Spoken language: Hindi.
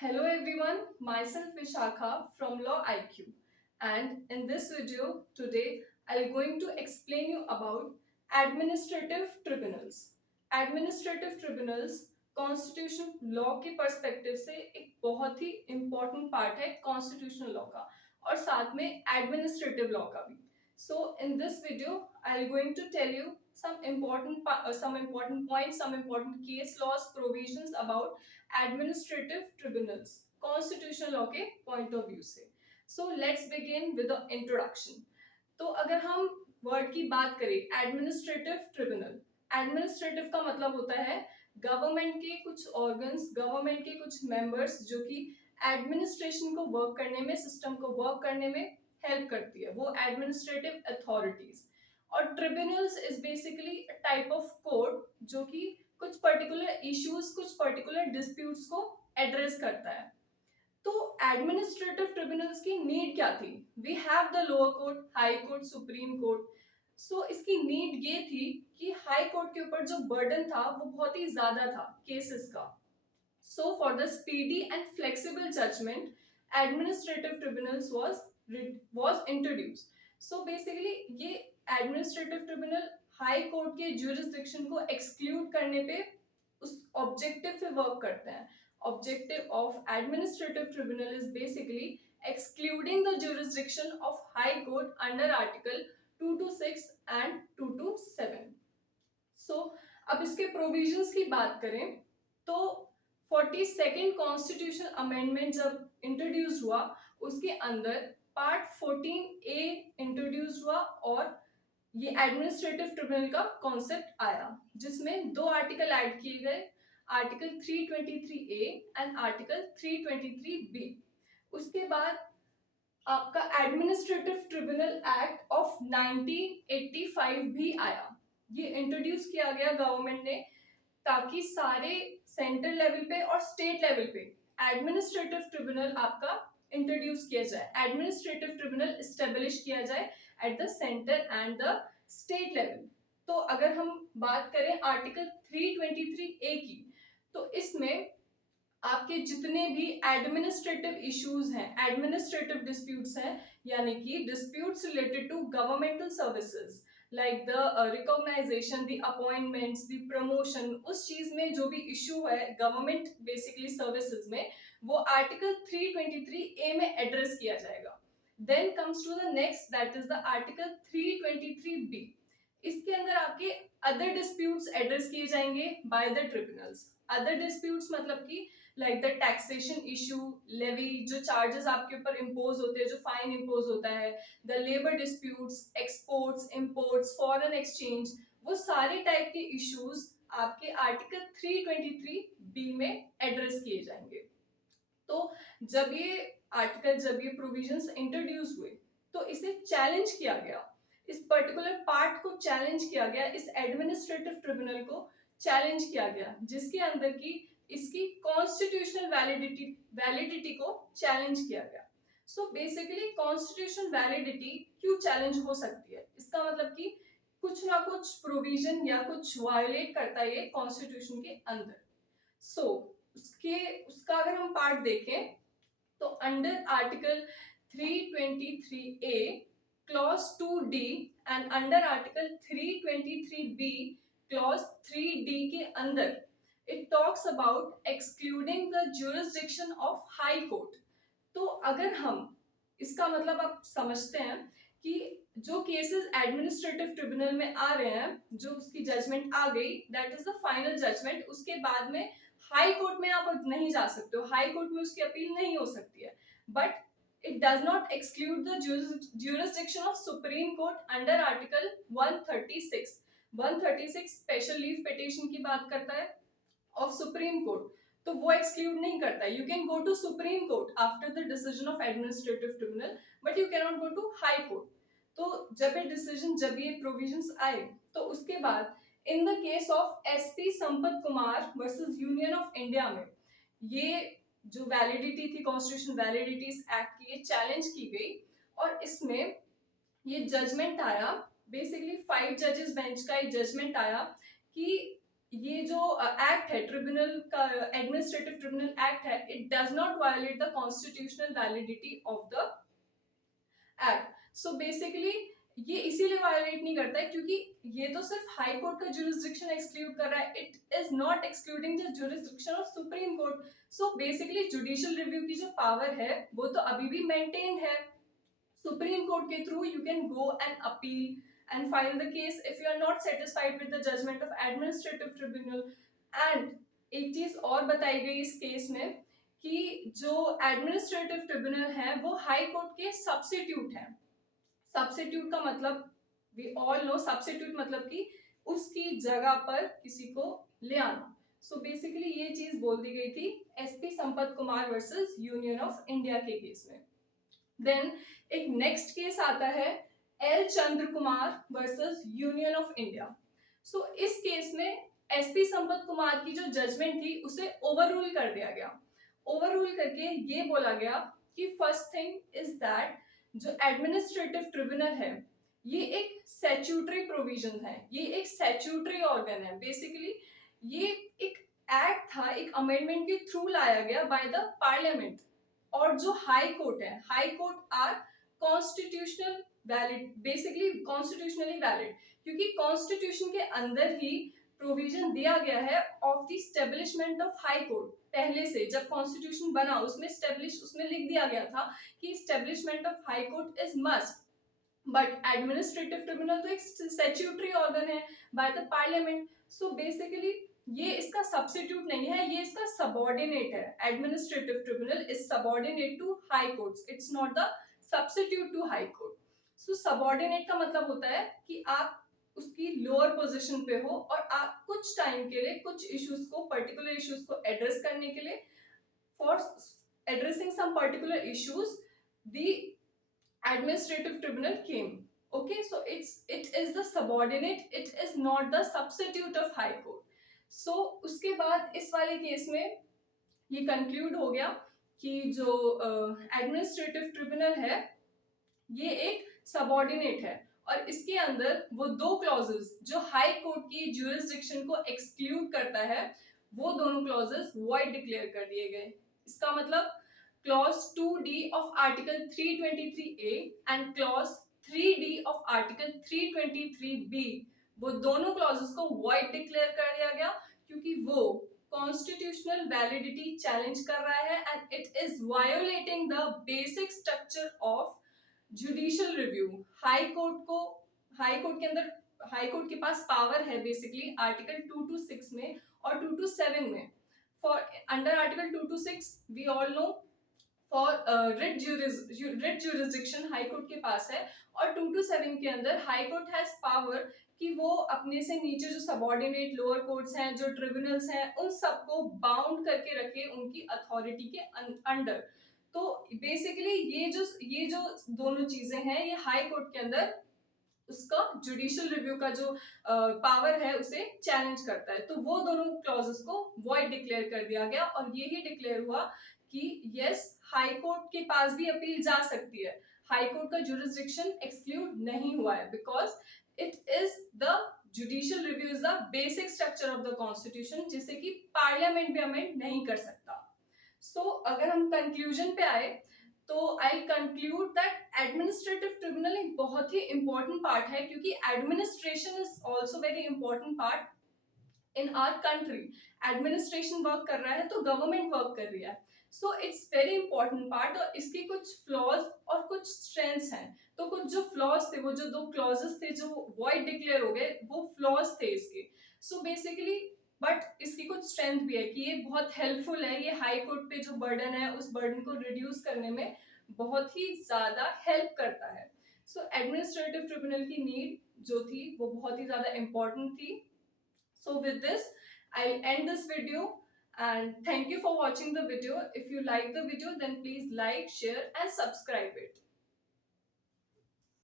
Hello everyone, myself Vishakha from Law IQ, and in this video today I'll going to explain you about administrative tribunals. Administrative tribunals constitution law के पर्सपेक्टिव से एक बहुत ही इम्पोर्टेंट पार्ट है कॉन्स्टिट्यूशनल लॉ का और साथ में एडमिनिस्ट्रेटिव लॉ का भी. So in this video I'll going to tell you some important points, some important case laws provisions about administrative tribunals constitutional law के पॉइंट ऑफ व्यू से. So let's begin with the introduction. तो अगर हम वर्ड की बात करें एडमिनिस्ट्रेटिव ट्रिब्यूनल, एडमिनिस्ट्रेटिव का मतलब होता है गवर्नमेंट के कुछ ऑर्गन्स, गवर्नमेंट के कुछ मेंबर्स जो कि एडमिनिस्ट्रेशन को वर्क करने में, सिस्टम को वर्क करने में हेल्प करती है, वो एडमिनिस्ट्रेटिव अथॉरिटीज. और tribunals is basically type of court जो कि कुछ पर्टिकुलर इश्यूज, कुछ पर्टिकुलर डिस्प्यूट्स को एड्रेस करता है. तो एडमिनिस्ट्रेटिव ट्रिब्यूनल्स की नीड क्या थी? We have the lower court, high court, supreme court. So इसकी नीड ये थी कि हाई कोर्ट के ऊपर जो बर्डन था वो बहुत ही ज्यादा था केसेस का. So for the speedy and flexible judgment administrative tribunals was introduced. So basically ये एडमिनिस्ट्रेटिव ट्रिब्यूनल हाई कोर्ट के ज्यूरिसडिक्शन को एक्सक्लूड करने पे उस ऑब्जेक्टिव पे वर्क करते हैं. Objective of administrative tribunal is basically excluding the jurisdiction of high court under article 226 and 227. So अब इसके प्रोविजंस की बात करें तो 42nd कॉन्स्टिट्यूशन अमेंडमेंट जब इंट्रोड्यूस हुआ उसके अंदर पार्ट 14A इंट्रोड्यूस हुआ और ये एडमिनिस्ट्रेटिव ट्रिब्यूनल का कॉन्सेप्ट आया जिसमें दो आर्टिकल ऐड किए गए, article 323A and article 323B. उसके बाद आपका एडमिनिस्ट्रेटिव ट्रिब्यूनल एक्ट ऑफ 1985 भी आया. ये इंट्रोड्यूस किया गया गवर्नमेंट ने ताकि सारे सेंट्रल लेवल पे और स्टेट लेवल पे एडमिनिस्ट्रेटिव ट्रिब्यूनल आपका इंट्रोड्यूस किया जाए, एडमिनिस्ट्रेटिव ट्रिब्यूनल एस्टेब्लिश किया जाए at the centre and the state level. तो अगर हम बात करें आर्टिकल 323A की, तो इसमें आपके जितने भी एडमिनिस्ट्रेटिव इश्यूज हैं, एडमिनिस्ट्रेटिव डिस्प्यूट्स हैं, यानी कि disputes related to governmental services like the recognisation, the appointments, the promotion, उस चीज में जो भी इशू है गवर्नमेंट बेसिकली सर्विसेज में, वो आर्टिकल 323A में एड्रेस किया जाएगा. Then comes to the next, that is the article 323B. इसके अंदर आपके अदर डिस्प्यूट्स एड्रेस किए जाएंगे by the tribunals. Other disputes मतलब कि like the taxation issue, levy, जो चार्जेस आपके ऊपर इम्पोज होते हैं, जो फाइन इम्पोज होता है, the labour disputes, exports, imports, foreign exchange, वो सारे टाइप के इश्यूज आपके आर्टिकल 323B में एड्रेस किए जाएंगे. तो जब ये प्रोविजंस इंट्रोड्यूस हुए तो इसे चैलेंज किया गया, इस पर्टिकुलर पार्ट को चैलेंज किया गया, इस एडमिनिस्ट्रेटिव ट्रिब्यूनल को चैलेंज किया गया, जिसके अंदर की इसकी कॉन्स्टिट्यूशनल वैलिडिटी को चैलेंज किया गया. सो बेसिकली कॉन्स्टिट्यूशनल वैलिडिटी क्यों चैलेंज हो सकती है? इसका मतलब कि कुछ ना कुछ प्रोविजन या कुछ वायोलेट करता है ये कॉन्स्टिट्यूशन के अंदर. सो उसका अगर हम पार्ट देखें तो under article 323A clause 2D and under article 323B clause 3D के अंदर it talks about excluding the jurisdiction of high court. तो अगर हम इसका मतलब आप समझते हैं कि जो केसेस एडमिनिस्ट्रेटिव ट्रिब्यूनल में आ रहे हैं, जो उसकी जजमेंट आ गई, that is the final judgment, उसके बाद में हाई कोर्ट में आप नहीं जा सकते हो, हाई कोर्ट में उसकी अपील नहीं हो सकती है. But it does not exclude the jurisdiction of Supreme Court under Article 136. 136 special leave petition की बात करता है ऑफ सुप्रीम कोर्ट, तो वो एक्सक्लूड नहीं करता है. You can go to supreme court after the decision of administrative tribunal, but you can not go to high court. तो जब ये प्रोविजंस आए तो उसके बाद in the case of SP Sampath Kumar versus union of India में ये जो वैलिडिटी थी, कॉन्स्टिट्यूशन वैलिडिटीज एक्ट की, ये चैलेंज की गई और इसमें ये जजमेंट आया, बेसिकली 5 जजेस बेंच का ये जजमेंट आया कि ये जो एक्ट है ट्रिब्यूनल का, एडमिनिस्ट्रेटिव ट्रिब्यूनल एक्ट है, it does not not violate the constitutional validity of the act. So basically ये इसीलिए वायलेट नहीं करता है क्योंकि ये तो सिर्फ हाई कोर्ट का जुरिस्डिक्शन एक्सक्लूड कर रहा है, it is not excluding the jurisdiction of supreme court. So basically judicial review की जो पावर है वो तो अभी भी मेंटेन्ड है. सुप्रीम कोर्ट के through you can go and appeal and file the case if you are not satisfied with the judgment of administrative tribunal. And एक चीज और बताई गई इस केस में कि जो एडमिनिस्ट्रेटिव ट्रिब्यूनल है वो हाई कोर्ट के सब्स्टिट्यूट है. सब्स्टिट्यूट का मतलब वी ऑल नो, सब्स्टिट्यूट मतलब कि उसकी जगह पर किसी को ले आना. सो बेसिकली ये चीज बोल दी गई थी SP Sampath Kumar versus union of India के केस में. देन एक नेक्स्ट केस आता है L Chandra Kumar versus union of India. So इस केस में एसपी संपत कुमार की जो जजमेंट थी उसे ओवररूल कर दिया गया. ओवररूल करके ये बोला गया कि फर्स्ट थिंग इज दैट जो एडमिनिस्ट्रेटिव ट्रिब्यूनल है ये एक स्टैट्यूटरी प्रोविजन है, ये एक स्टैट्यूटरी ऑर्गन है. बेसिकली ये एक एक्ट था, एक अमेंडमेंट के थ्रू लाया गया बाय द पार्लियामेंट. और जो हाई कोर्ट है, high court are constitutional valid, basically constitutionally valid, क्योंकि कॉन्स्टिट्यूशन के अंदर ही प्रोविजन दिया गया है of the establishment of high court. पहले से जब कॉन्स्टिट्यूशन बना उसमें लिख दिया गया था कि establishment of high court is must. But administrative tribunal तो एक स्टैट्यूटरी ऑर्गन है by the parliament. So basically ये इसका सब्स्टिट्यूट नहीं है, ये इसका सबऑर्डिनेट है. Administrative tribunal is subordinate to high courts, it's not the substitute to high court. So subordinate का मतलब होता है कि आप उसकी लोअर पोजीशन पे हो और आप कुछ टाइम के लिए कुछ इश्यूज को, पर्टिकुलर इश्यूज को एड्रेस करने के लिए, for addressing some particular issues the administrative tribunal came. Okay, so it is the subordinate, it is not the substitute of high court. So उसके बाद इस वाले केस में ये कंक्लूड हो गया कि जो एडमिनिस्ट्रेटिव ट्रिब्यूनल है ये एक सबऑर्डिनेट है और इसके अंदर वो दो क्लॉजेस जो हाई कोर्ट की ज्यूरिसडिक्शन को एक्सक्लूड करता है वो दोनों क्लॉजेस वॉइड डिक्लेयर कर दिए गए. इसका मतलब clause 2D of article 323A and clause 3D of article 323B, वो दोनों clauses को void declare कर दिया गया क्योंकि वो constitutional validity challenge कर रहा है and it is violating the basic structure of judicial review. High court के अंदर हाई कोर्ट के पास पावर है बेसिकली आर्टिकल 226 में और 227 में. For under article 226 we all know for writ jurisdiction high court के पास है और 227 के अंदर हाई कोर्ट हैज पावर कि वो अपने से नीचे जो सबऑर्डिनेट लोअर कोर्ट्स हैं, जो ट्रिब्यूनल्स हैं, उन सबको बाउंड करके रखे उनकी अथॉरिटी के अंडर. तो बेसिकली ये जो दोनों चीजें हैं ये हाई कोर्ट के अंदर उसका जुडिशियल रिव्यू का जो पावर है उसे चैलेंज करता है. तो वो दोनों क्लॉजेस को वॉइड डिक्लेयर कर दिया गया और ये ही डिक्लेयर हुआ कि यस हाई कोर्ट के पास भी अपील जा सकती है. हाई कोर्ट का जुरिस्डिक्शन एक्सक्लूड नहीं हुआ है because it is the judicial review is the basic structure of the constitution जिसे कि पार्लियामेंट भी अमेंड नहीं कर सकता. सो अगर हम कंक्लूजन पे आए तो I conclude that administrative tribunal एक बहुत ही इंपॉर्टेंट पार्ट है क्योंकि administration is also very important part in our country. Administration work कर रहा है तो गवर्नमेंट वर्क कर रही है. So it's very important part और इसके कुछ फ्लॉज और कुछ स्ट्रेंथ्स हैं. तो कुछ जो फ्लॉज थे, वो जो दो क्लॉजेस थे जो वॉइड डिक्लेयर हो गए, वो फ्लॉज थे इसके. सो बेसिकली बट इसकी कुछ स्ट्रेंथ भी है कि ये बहुत हेल्पफुल है, ये हाई कोर्ट पे जो बर्डन है उस बर्डन को रिड्यूस करने में बहुत ही ज्यादा हेल्प करता है. सो एडमिनिस्ट्रेटिव ट्रिब्यूनल की नीड जो थी वो बहुत ही ज्यादा इंपॉर्टेंट थी. So with this I and this video and thank you for watching the video. If you like the video then please like, share and subscribe it.